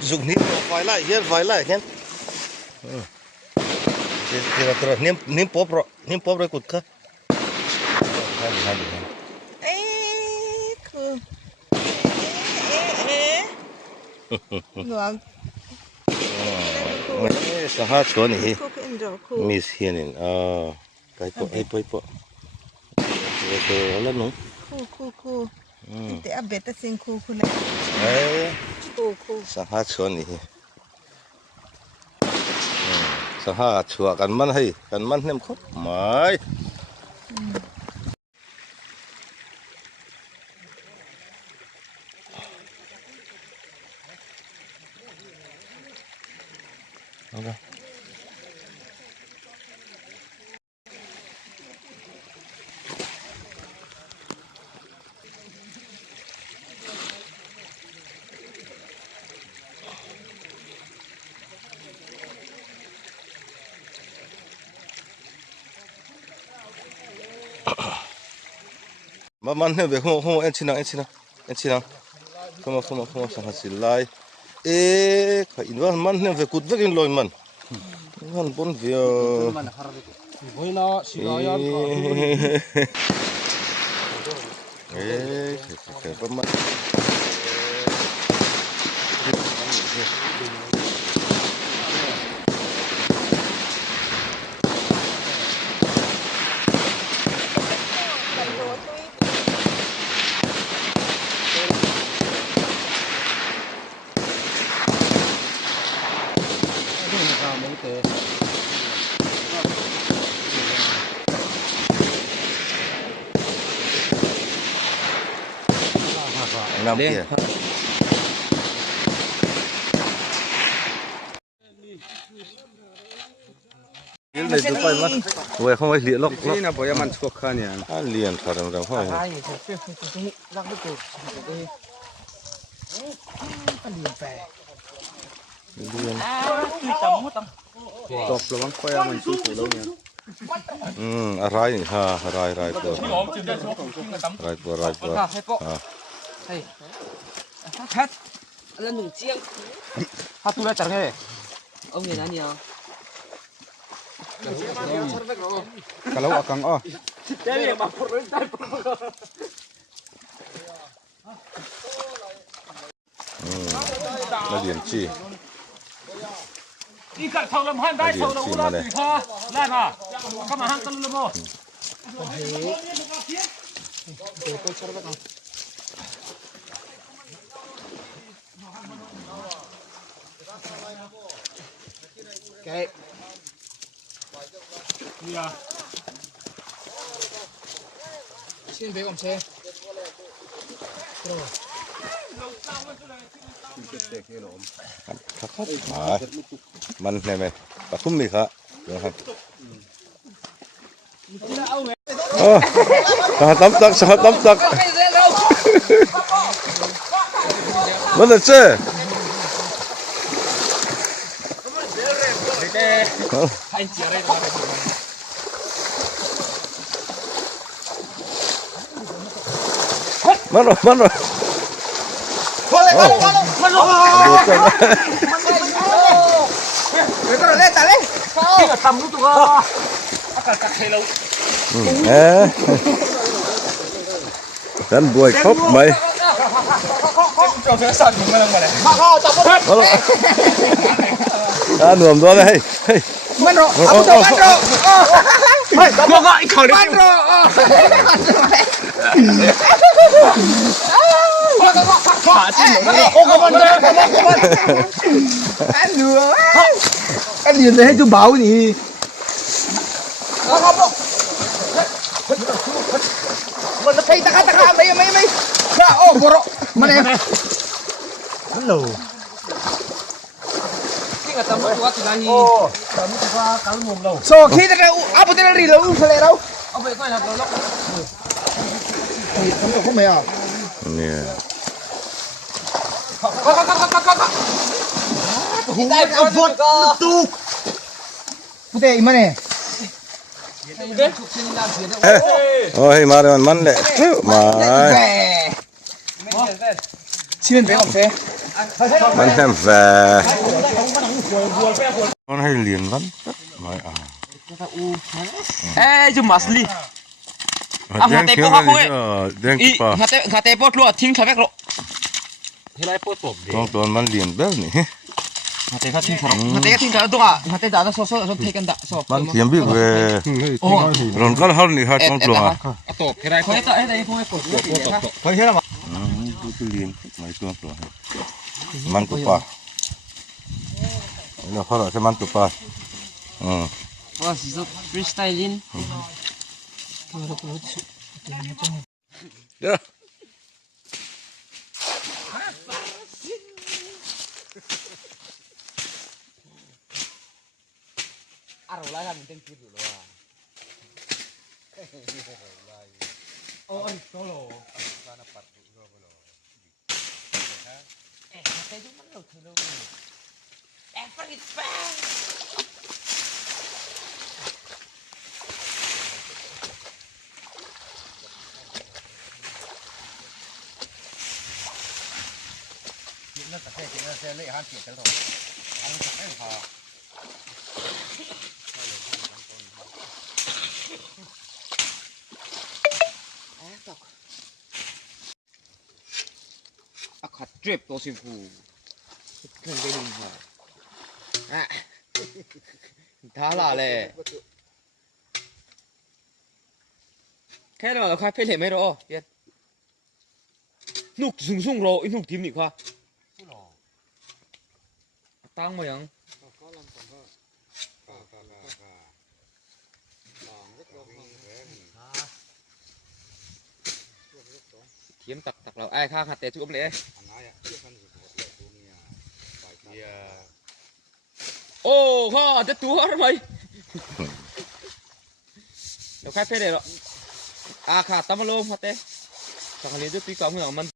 dục nín vài lại nhé thì là từ nín pop rồi cột cơ sang hát chuan này miss hiền in cái po cái là nó cool te a beta sin cool này sang hát chuan này sang hát chua kan man nem khóc mai okay. Man ne be không en chinang không sang hasi lai khai in man ne ve kut vekin loin man bon ve Voina silayan cái man năm kia cái này tụi bay mất vậy không phải liền lóc ini na boya man chukok khan yan liền thà rằng không phải liền top lo bang khoya man chu chu lo yan rai ha rai por hay hết lần nung chiang ha tu la char ke ông người nào nhiều kalau akang oh nó liền chi đi cắt thầu làm han đai thầu là u lan pha lan à các mà hang cân luôn mò cái xin về ông xeมันเนี่ยไหมปะทุ่มนี่ครับนะครับตั้มตักมันจะเจ๊มันที่กับทำรู้ตัวอากาศกัดใครเรา ฉันบวยครบไหม เราจะสั่นถึงมันอะไรมาเข้าจับมัน หนุ่มตัวเลยเฮ้ย มันรอเอาตัวมันรอ ไม่จับมันก็อีกคนนึง มันรอขาจิ้มหนูมันโอ้ก็มันเดิน anh lừa anh liền để cho bảo gì mình thấy ta mấy ra ô bro mà này hello cái người tầm tuổi thì là gì tầm qua cá mồm đâu so khi ta áp bên đây đâu phải đâu ông về coi là nó không mày à nè Hãy subscribe cho kênh Ghiền Mì Gõ để không bỏ lỡ những mà đây man lẹ mà xin về ông xe มันแฮมแฟมันให้เรียนวันไม่เอ้ยจุมัสลี แดงเขียวเลยแดง อี ป่า หาเตปอดลัวทิ้งใครแบกรเฮ้ยไรปอดตบดิ ต้องตอนมันเรียนแบบนี้ หาเตก็ทิ้งครับหาเตก็ทิ้งกันตัวหาเตด่าแล้วโซ่เทกันด่าโซ่ มันเทียมบิ๊กเว้ยร้อนก็เขาหนีเขาต้องกลัว ตบใครเขาไอ้พวกไอ้ปอดลัวปอดตบ เฮ้ยเฮ้ยละมั้ง ดูเรียนไม่ตัวกลัวมันตัวป่าแล้วเขาเราใช้มันตัวป่าว่าสิจะฟรีสไตล์ลิน เด้อ อะไรล่ะมันเป็นคิดอยู่เลยโอ้ยโซโล่แต่ยุ่งมันหลุดเลยแอบฟรีสไตล์ อาขัดเจ็บตัวสิฟูขึ้นไปหนึ่งหัวอ่ะท้าละเลยแค่เราค่อยเพ่นเห็นไหมรอเย็ดนุกสูงรออีนุกทีมอีกว่าตั้งมายังเทียมตักเราไอ้ข้าขัดเตะทุกเลยโอ้ข้าจะตัวอะไรเดี๋ยวค่อยเพ่นเลยหรออาขาดตั้มมาลงขัดเตะสักเรียนจะปีกองเหมือนมัน